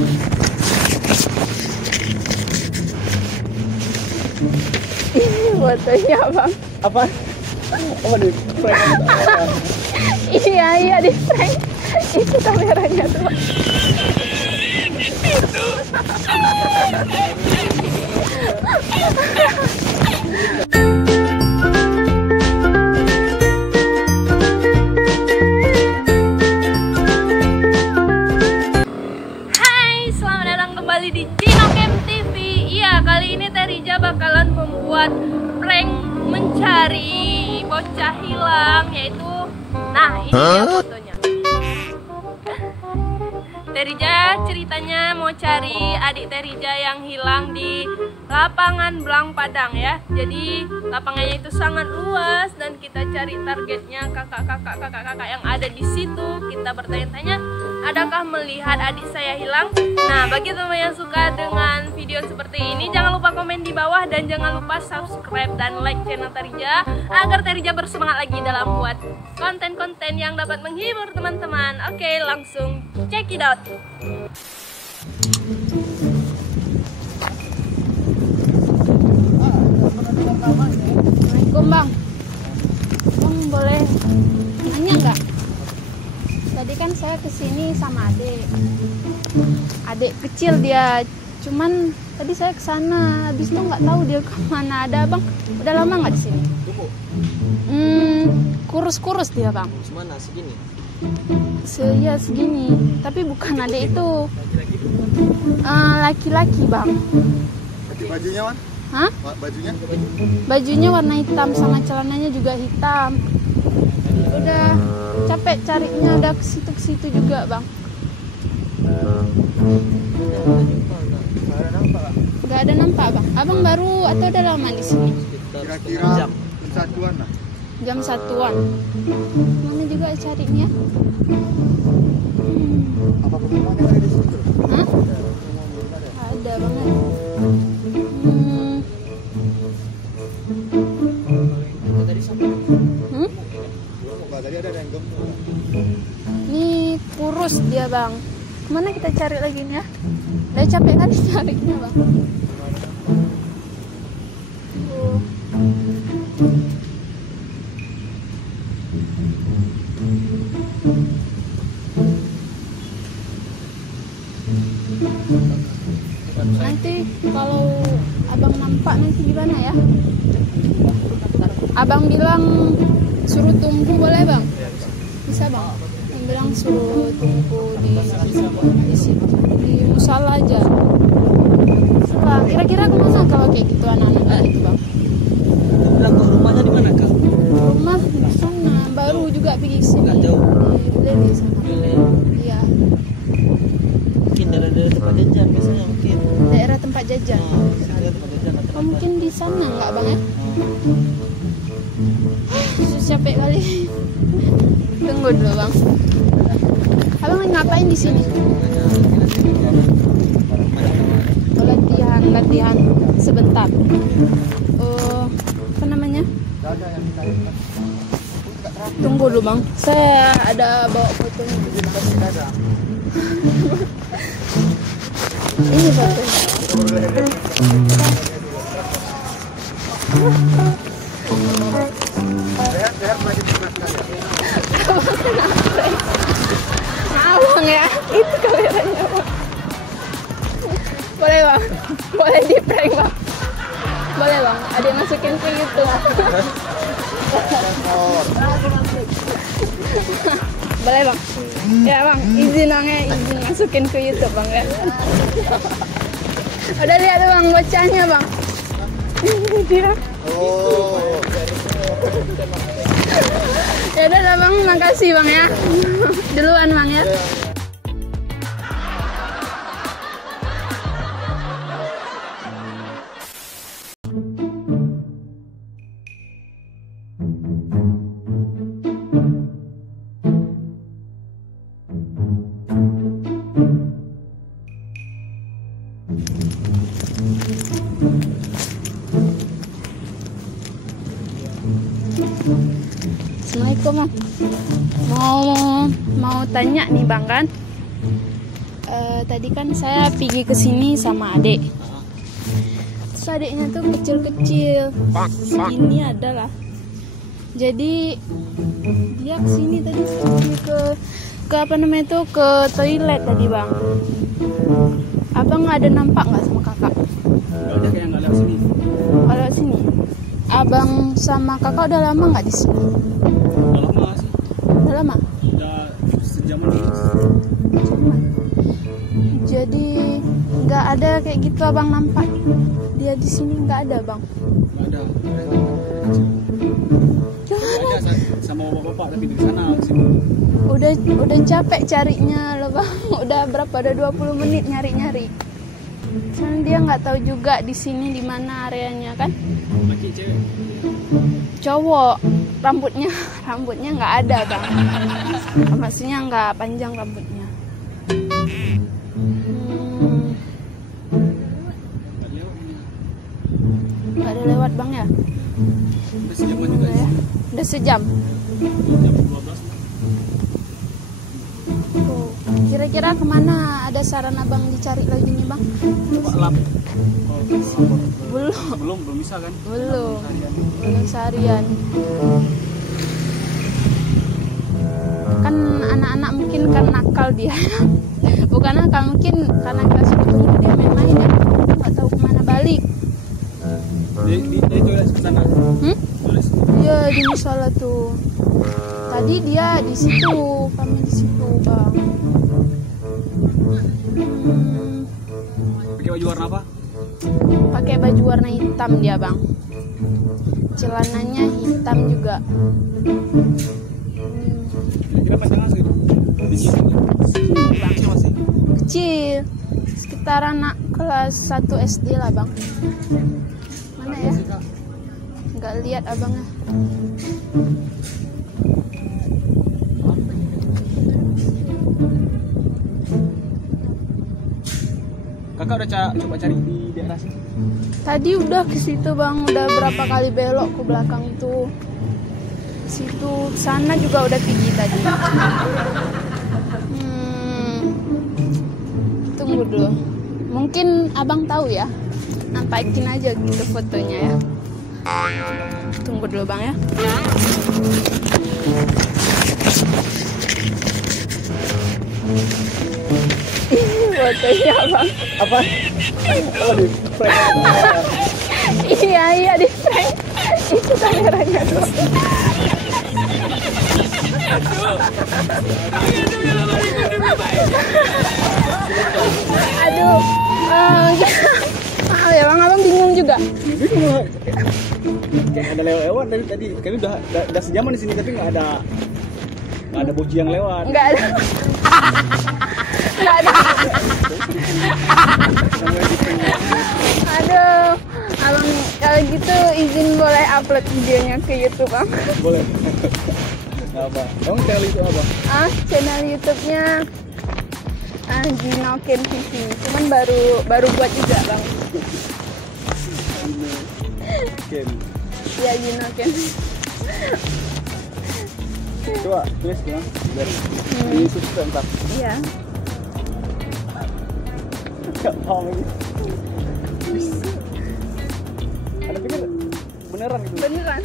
Ini fotonya bang. Apa? Oh di prank. Iya di prank. Itu kameranya tuh. Hai, selamat datang kembali di Jinocam TV. Iya, kali ini Terija bakalan membuat prank mencari bocah hilang, yaitu ini dia fotonya. Terija ceritanya mau cari adik Terija yang hilang di lapangan Blang Padang ya. Jadi lapangannya itu sangat luas dan kita cari targetnya kakak-kakak yang ada di situ. Kita bertanya-tanya, adakah melihat adik saya hilang? Nah, bagi teman yang suka dengan video seperti ini, jangan lupa komen di bawah dan jangan lupa subscribe dan like channel Terija agar Terija bersemangat lagi dalam buat konten-konten yang dapat menghibur teman-teman. Oke, langsung check it out. Assalamualaikum bang. Bang boleh nanya nggak? Tadi kan saya kesini sama adik kecil dia, cuman tadi saya kesana, habis itu nggak tahu dia kemana. Ada bang, udah lama nggak di sini? Kurus dia bang. Mana segini? Ya segini, tapi bukan adik itu. Laki-laki bang. Bajunya Wan? Hah? Bajunya? Bajunya warna hitam sama celananya juga hitam. Udah capek carinya, udah ke situ juga bang. Gak ada nampak bang. Abang baru atau udah lama di sini? Kira-kira jam satuan lah. Jam 1-an. Mana juga carinya? Apa pengumumannya ada di situ? Hah? Ada banget. Tadi sampai. Tadi ada yang gemuk. Nih kurus dia bang. Kemana kita cari lagi nih ya? Udah capek kan carinya bang. Nanti kalau abang nampak nanti gimana ya? Abang bilang suruh tunggu boleh bang? Bisa bang? Yang bilang suruh tunggu di situ, di musala aja. Bang, kira-kira kemana kalau kayak gitu anak-anak itu bang? Bilang ke rumahnya di mana kak? Rumah di sana, baru juga pergi sini. Nggak jauh. Di sana. Iya. Mungkin daerah tempat jajan biasanya mungkin. Daerah tempat jajan. Oh, mungkin di sana nggak bang ya? Capek kali. Tunggu dulu bang. Abang ngapain di sini? Latihan sebentar. Oh, apa namanya? Tunggu dulu bang. Saya ada bawa fotonya. Ini fotonya. Abang ya, itu kameranya bang. Boleh bang, boleh di prank bang. Boleh bang, ada yang masukin ke YouTube. Boleh bang. Ya bang, izin masukin ke YouTube bang ya. Udah lihat tuh bang bocahnya bang. Dia. Oh. Ya udah bang, makasih bang ya. Duluan bang ya. Assalamualaikum bang. Mau tanya nih bang kan, tadi kan saya pergi ke sini sama adik. Terus adiknya tuh kecil-kecil, segini adalah. Jadi dia kesini tadi ke apa namanya tuh, ke toilet tadi bang. Abang ada nampak nggak sama kakak? Nggak ada, kayak nggak lewat sini. Oh, lewat sini. Abang sama kakak udah lama nggak di sini? Udah lama sih. Udah lama. Udah sejam ini. Jadi nggak ada kayak gitu abang nampak dia di sini, nggak ada bang. Nggak ada. Nggak ada sama bapak-bapak tapi di sana sini. Udah capek carinya loh bang. Udah berapa? Udah 20 menit nyari-nyari. Soalnya dia nggak tahu juga di sini di mana areanya kan. Laki cewek. Cowok, rambutnya nggak ada bang. Maksudnya nggak panjang rambutnya. Nggak ada lewat bang ya? Udah sejaman juga Ya. Udah sejam. Jam 12. Tuh. Kira-kira kemana ada saran abang dicari lagi nih bang? Coba lap. Belum bisa kan? Belum seharian. Kan anak-anak mungkin kan nakal dia. Bukan nakal, mungkin karena kita suruh tunggu dia main-main ya. Nggak tahu kemana balik. Di toilet sana. Iya di musola tuh. Tadi dia di situ, kami di situ bang. Pakai baju warna apa? Pakai baju warna hitam dia bang. Celananya hitam juga. Kira pasangan segitu. Di sini. Kecil masih. Kecil, sekitar anak kelas 1 SD lah bang. Mana ya? Nggak lihat abangnya. Kakak udah coba cari di daerah sini? Tadi udah ke situ bang, udah berapa kali belok ke belakang tuh. Situ, sana juga udah pergi tadi. Tunggu dulu. Mungkin abang tahu ya. Nampakin aja gitu fotonya ya. Tunggu dulu bang ya. Fotonya bang. Apa? Oh, di prank. Iya di prank. Itu kameranya tuh. Aduh. Maaf ya bang, abang bingung juga. Kayak ada lewat dari tadi. Kami udah sejaman di sini tapi nggak ada boci yang lewat. Nggak ada. Nggak ada. Aduh, abang kalau gitu izin boleh upload videonya ke YouTube bang? Boleh. Apa? Emang channel itu apa? Channel YouTube-nya Jinoken TV. Cuman baru buat juga bang. Ken. Iya Jinoken. Coba tulis dong. Biar di subscribe ntar. Iya. Gak paham lagi. Ada pikir beneran itu? Beneran.